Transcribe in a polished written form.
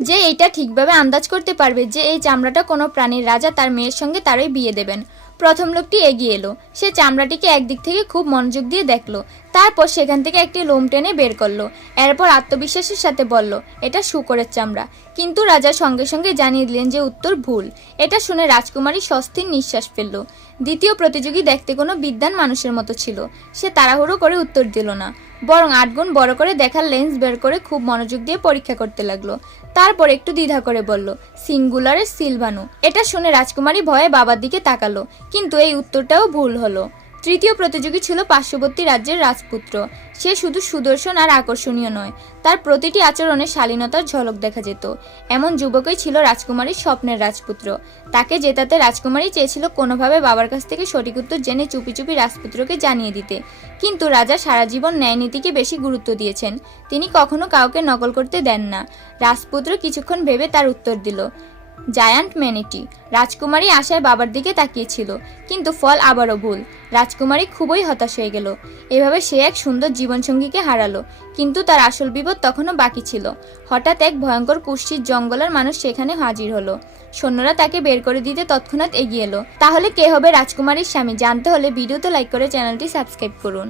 যে এইটা ঠিকভাবে আন্দাজ করতে পারবে যে এই চামড়াটা কোনো প্রাণীর রাজা তার মেয়ের সঙ্গে তারই বিয়ে দেবেন। প্রথম লোকটি এগিয়ে এলো। সে চামড়াটিকে একদিক থেকে খুব মনোযোগ দিয়ে দেখলো, তারপর সেখান থেকে একটি লোম টেনে বের করলো। এরপর আত্মবিশ্বাসের সাথে বলল, এটা শূকরের চামড়া। কিন্তু রাজা সঙ্গে সঙ্গে জানিয়ে দিলেন যে উত্তর ভুল। এটা শুনে রাজকুমারী স্বস্তির নিঃশ্বাস ফেলল। দ্বিতীয় প্রতিযোগী দেখতে কোনো বিদ্বান মানুষের মতো ছিল। সে তাড়াহুড়ো করে উত্তর দিল না, বরং 8 গুণ বড় করে দেখার লেন্স বের করে খুব মনোযোগ দিয়ে পরীক্ষা করতে লাগলো। তারপর একটু দ্বিধা করে বলল, সিঙ্গুলারে সিলভানু। এটা শুনে রাজকুমারী ভয়ে বাবার দিকে তাকালো, কিন্তু এই উত্তরটাও ভুল হলো। তৃতীয় প্রতিযোগী ছিল পার্শ্ববর্তী রাজ্যের রাজপুত্র। সে শুধু সুদর্শন আর আকর্ষণীয় নয়, তার প্রতিটি আচরণে শালীনতার ঝলক দেখা যেত। এমন যুবকই ছিল রাজকুমারীর স্বপ্নের রাজপুত্র। তাকে জেতাতে রাজকুমারী চেয়েছিল কোনোভাবে বাবার কাছ থেকে সঠিক উত্তর জেনে চুপি চুপি রাজপুত্রকে জানিয়ে দিতে। কিন্তু রাজা সারা জীবন ন্যায়নীতিকে বেশি গুরুত্ব দিয়েছেন। তিনি কখনো কাউকে নকল করতে দেন না। রাজপুত্র কিছুক্ষণ ভেবে তার উত্তর দিল, জায়ান্ট ম্যানিটি। রাজকুমারী আশায় বাবার দিকে তাকিয়েছিল, কিন্তু ফল আবারও ভুল। রাজকুমারী খুবই হতাশ হয়ে গেল। এভাবে সে এক সুন্দর জীবনসঙ্গীকে হারালো, কিন্তু তার আসল বিপদ তখনও বাকি ছিল। হঠাৎ এক ভয়ঙ্কর কুৎসিত জঙ্গলের মানুষ সেখানে হাজির হলো। সৈন্যরা তাকে বের করে দিতে তৎক্ষণাৎ এগিয়ে এলো। তাহলে কে হবে রাজকুমারীর স্বামী জানতে হলে ভিডিওতে লাইক করে চ্যানেলটি সাবস্ক্রাইব করুন।